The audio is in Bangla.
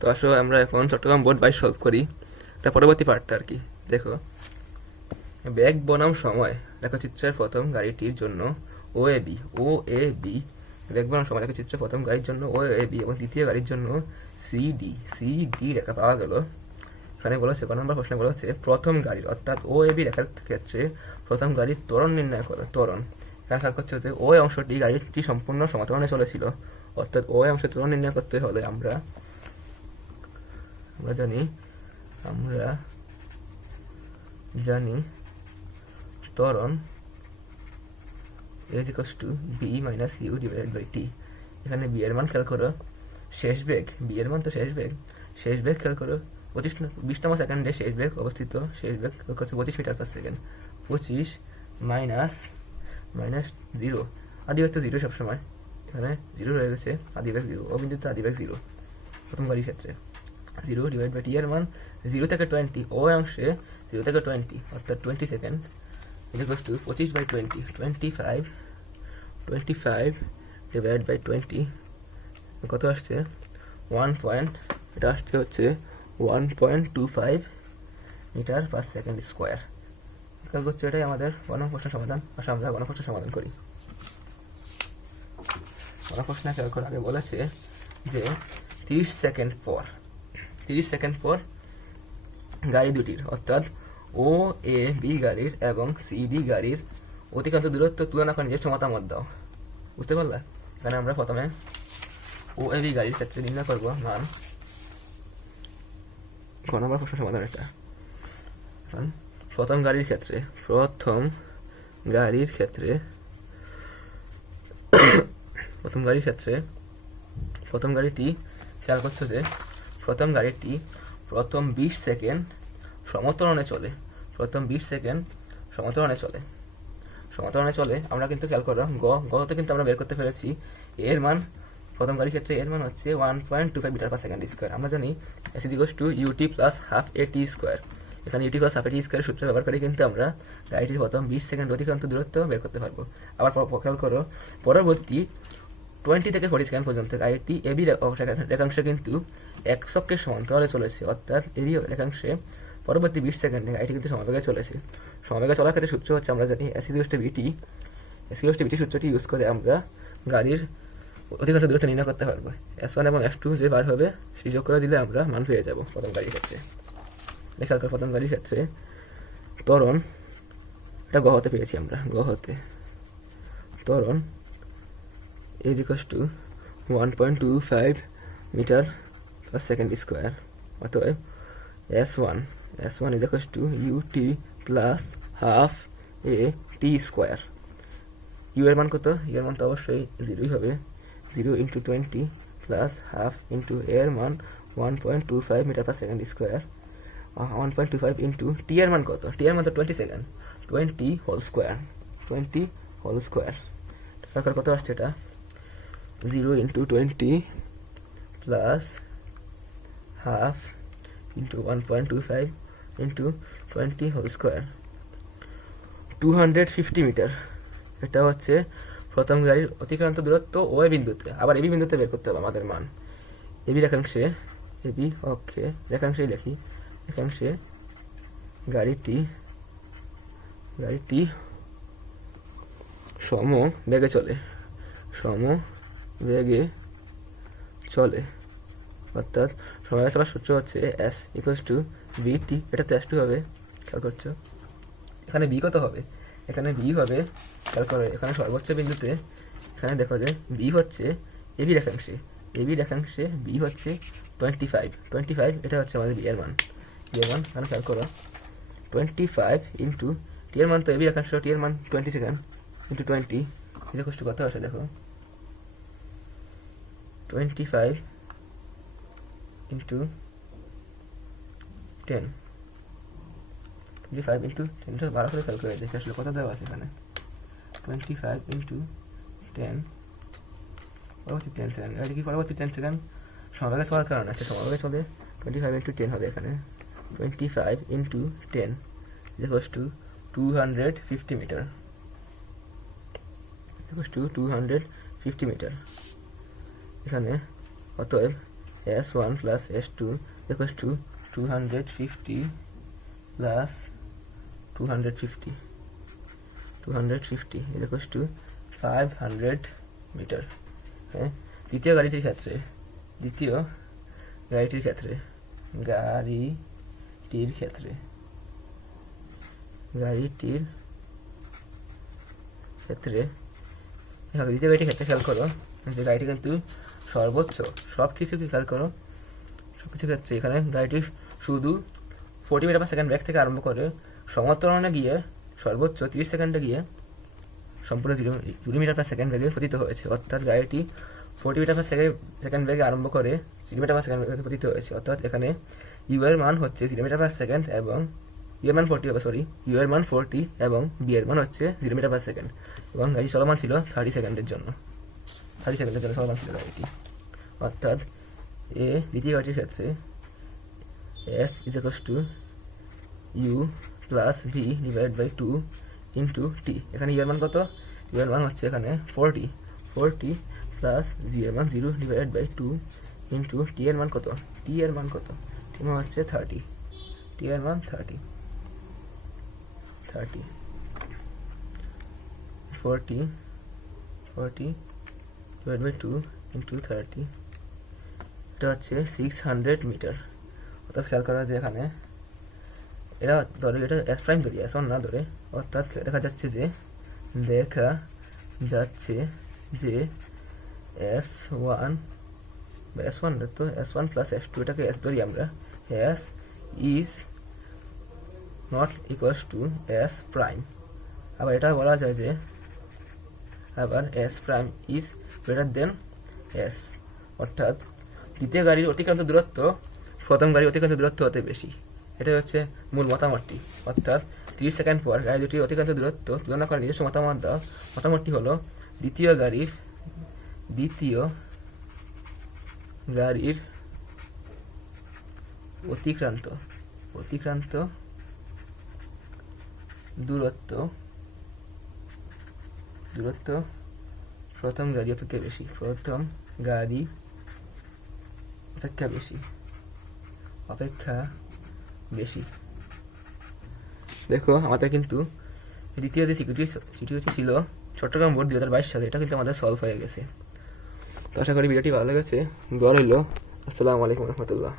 তো আসো আমরা এখন চট্টগ্রাম বোর্ড বাই সলভ করি। এটা পরবর্তী পার্টটা আর কি, দেখো। ব্যাগ বনাম সময় লেখচিত্রের প্রথম গাড়িটির জন্য O A B O A B bag বনাম সময় লেখচিত্রের প্রথম গাড়ির জন্য ও এ বি এবং দ্বিতীয় গাড়ির জন্য সি ডি সি ডি রেখা পাওয়া গেল। এখানে বলেছে ক নম্বর প্রশ্নে বলা হচ্ছে, প্রথম গাড়ির, অর্থাৎ ও এ বি রেখার ক্ষেত্রে প্রথম গাড়ির ত্বরণ নির্ণয় করো, ত্বরণ। এখানে খেয়াল করছে যে ওই অংশটি গাড়িটি সম্পূর্ণ সমাতরণে চলেছিল, অর্থাৎ ওই অংশের ত্বরণ নির্ণয় করতে হলে আমরা আমরা জানি আমরা জানি ত্বরণ is equals to b minus u divided by t এখানে b এর মান খেয়াল করো, শেষ বেগ, b এর মান তো শেষ বেগ। শেষ বেগ খেয়াল করো, পঁচিশ বিশতম সেকেন্ডে শেষ বেগ অবস্থিত, শেষ বেগ করছে পঁচিশ মিটার পার সেকেন্ড পঁচিশ মাইনাস মাইনাস জিরো আদি বেগ তো জিরো সবসময়। এখানে জিরো রয়ে গেছে আদি বেগ জিরো অবিন্দুতে আদি বেগ জিরো প্রথমবারই ক্ষেত্রে। জিরো ডিভাইড বাই টি মান জিরো থেকে টোয়েন্টি ও অংশে জিরো থেকে টোয়েন্টি অর্থাৎ টোয়েন্টি সেকেন্ড ইকুয়ালস টু পঁচিশ by twenty twenty five twenty five divide by twenty কত আসছে? ওয়ান পয়েন্ট এটা আসছে হচ্ছে one point two five metre per second square খেয়াল করছে? এটাই আমাদের গণপ্রশ্ন সমাধান আসলে আমরা গণপ্রশ্ন সমাধান করি। গণপ্রশ্ন খেয়াল করে আগে বলেছে যে তিরিশ সেকেন্ড পর তিরিশ সেকেন্ড পর গাড়ি দুটির, অর্থাৎ ও এ বি গাড়ির এবং সি ডি গাড়ির অতিক্রান্ত দূরত্ব তুলনা করে নিজস্ব মতামত দাও। বুঝতে পারলে? এখানে আমরা প্রথমে ও এ বি গাড়ির ক্ষেত্রে নির্ণয় করব, মান। ক প্রশ্ন সমাধান এটা। প্রথম গাড়ির ক্ষেত্রে, প্রথম গাড়ির ক্ষেত্রে, প্রথম গাড়ির ক্ষেত্রে, প্রথম গাড়িটি খেয়াল করছ যে প্রথম গাড়িটি প্রথম বিশ সেকেন্ড সমতরণে চলে। প্রথম বিশ সেকেন্ড সমতরণে চলে। সমতরণে চলে, আমরা কিন্তু খেয়াল করো, গ, গতে কিন্তু আমরা বের করতে পেরেছি। এর মান, প্রথম গাড়ির ক্ষেত্রে এর মান হচ্ছে one point two five metre per second square আমরা জানি S is to UT plus half A T square এখানে UT plus half A T square সূত্র ব্যবহার করে কিন্তু আমরা গাড়িটির প্রথম বিশ সেকেন্ড অতিক্রান্ত দূরত্ব বের করতে পারব। আবার খেয়াল করো, পরবর্তী টোয়েন্টি থেকে ফোর্টি সেকেন্ড পর্যন্ত গাড়িটি এবি রেখাংশে কিন্তু এক চক্রের সমান্তরালে চলেছে। অর্থাৎ এবি রেখাংশে পরবর্তী বিশ সেকেন্ডে গাড়িটি কিন্তু সমবেগে চলেছে। সমবেগে চলার ক্ষেত্রে সূত্র হচ্ছে, আমরা জানি এসি এসিডিওস্টে বিটি এসিডিওস্টে বিটি সূত্রটি ইউজ করে আমরা গাড়ির অধিকাংশ দূরত্ব নির্ণয় করতে পারব। এস ওয়ান এবং এস টু যে বার হবে সেটি যোগ করে দিলে আমরা মান পেয়ে যাব প্রথম গাড়ির ক্ষেত্রে। যাক প্রথম গাড়ির ক্ষেত্রে তরণ এটা গহতে পেয়েছি আমরা গহতে তরণ is equals to 1.25 metre per second square অতএব S one S one is equals to ut plus half A T square U এর মান কত? ইউ এর মান তো অবশ্যই জিরোই হবে। Zero into twenty plus half into এর মান one point two five metre per second square one point two five into T এর মান কত? টি এর মান তো twenty second twenty whole square twenty whole square টাকার কত আসছে এটা? Zero into twenty plus half into one point two five into twenty whole square two hundred fifty metre এটা হচ্ছে প্রথম গাড়ির অতিক্রান্ত দূরত্ব ও এ বিন্দুতে। আবার এবি বিন্দুতে বের করতে হবে আমাদের মান। এবি রেখাংশে এবি অক্ষে, রেখাংশেই লেখি। রেখাংশে গাড়িটি গাড়িটি সম বেগে চলে। সম বেগে চলে। অর্থাৎ সময় চলার সূত্র হচ্ছে এস ইকুয়ালস টু বিটি এটা তো এস টু হবে, খেয়াল করছ? এখানে বি কত হবে? এখানে বি হবে, খেয়াল করো, এখানে সর্বোচ্চ বিন্দুতে এখানে দেখো যে বি হচ্ছে এবি রেখাংশে এবি রেখাংশে বি হচ্ছে টোয়েন্টি ফাইভ টোয়েন্টি ফাইভ এটা হচ্ছে আমাদের বি এর মান বি এর মান, এখানে খেয়াল করো টোয়েন্টি ফাইভ ইন্টু টি এর মান তো এবি রেখাংশ টি এর মান টোয়েন্টি সেকেন্ড ইন্টু টোয়েন্টি এটা কষ্ট কত আসে দেখো? Twenty five into ten twenty five into ten ভালো করে ক্যালকুলেট দেখি আসলে কত দেওয়া আছে এখানে? টোয়েন্টি ফাইভ ইন্টু টেন পরবর্তী টেন সেকেন্ড এটা কি পরবর্তী টেন সেকেন্ড সমাবেগে চলার কারণ আছে। সমাবেগে চলে টোয়েন্টি ফাইভ ইন্টু টেন হবে এখানে। Twenty five into ten equals to two hundred fifty metre equals to two hundred fifty metre এখানে অতএব S one plus S two equals to two hundred fifty plus two hundred fifty two hundred fifty equals to five hundred metre হ্যাঁ দ্বিতীয় গাড়িটির ক্ষেত্রে, দ্বিতীয় গাড়িটির ক্ষেত্রে গাড়িটির ক্ষেত্রে গাড়িটির ক্ষেত্রে দ্বিতীয় গাড়িটির ক্ষেত্রে খেয়াল করো। যে গাড়িটি কিন্তু সর্বোচ্চ সব কিছু কি খেয়াল করো? সব কিছু ক্ষেত্রে এখানে গাড়িটি শুধু ফোর্টি মিটার পার সেকেন্ড ব্যাগ থেকে আরম্ভ করে সমতরণে গিয়ে সর্বোচ্চ তিরিশ সেকেন্ডে গিয়ে সম্পূর্ণ zero zero metre per second বেগে পতিত হয়েছে। অর্থাৎ গাড়িটি forty metre per second second বেগে আরম্ভ করে জিরো মিটার পার সেকেন্ড বেগে পতিত হয়েছে। অর্থাৎ এখানে ইউ এর মান হচ্ছে জিরো মিটার পার সেকেন্ড এবং ইউ এর মান ফোর্টি হবে সরি ইউ এর মান ফোর্টি এবং বি এর মান হচ্ছে জিরো মিটার পার সেকেন্ড এবং গাড়ি চলমান ছিল থার্টি সেকেন্ডের জন্য। থার্টি সেকেন্ডের জন্য চলমান ছিল গাড়িটি অর্থাৎ এ দ্বিতীয় গাড়িটির ক্ষেত্রে S is equals to U plus V divide by two into T এখানে ইউ এর মান কত? ইউ এর মান হচ্ছে এখানে ফোরটি ফোরটি প্লাস জি এর মান zero divide by two into T এর মান কত? টি এর মান কত? টি মান হচ্ছে থার্টি টি এর মান thirty thirty forty forty divide by two into thirty এটা হচ্ছে সিক্স হান্ড্রেড মিটার অর্থাৎ খেয়াল করা যে এখানে এরা ধরে এটা এস প্রাইম ধরি এস না ধরে, অর্থাৎ দেখা যাচ্ছে যে দেখা যাচ্ছে যে এস ওয়ান বা এস ওয়ান তো S one plus S two এটাকে এস ধরি আমরা। S is not equals to S prime আবার এটা বলা যায় যে আবার S prime is greater than S অর্থাৎ দ্বিতীয় গাড়ির অতিক্রান্ত দূরত্ব প্রথম গাড়ির অতিক্রান্ত দূরত্ব হতে বেশি। এটা হচ্ছে মূল মতামতটি। অর্থাৎ তিরিশ সেকেন্ড পর গাড়ি দুটির অতিক্রান্ত দূরত্ব তুলনা করে নিজস্ব মতামত দাও। মতামতটি হলো, দ্বিতীয় গাড়ির দ্বিতীয় গাড়ির অতিক্রান্ত অতিক্রান্ত দূরত্ব দূরত্ব প্রথম গাড়ি অপেক্ষা বেশি প্রথম গাড়ি অপেক্ষা বেশি অপেক্ষা বেশি দেখো, আমাদের কিন্তু দ্বিতীয় যে সিকিউরিটি সিকিউরিটি ছিল চট্টগ্রাম বোর্ড দু হাজার বাইশ সালে, এটা কিন্তু আমাদের সলভ হয়ে গেছে। তো আশা করি ভিডিওটি ভালো লেগেছে। দোয়া রইল। আসসালামু আলাইকুম রহমতুল্লাহ।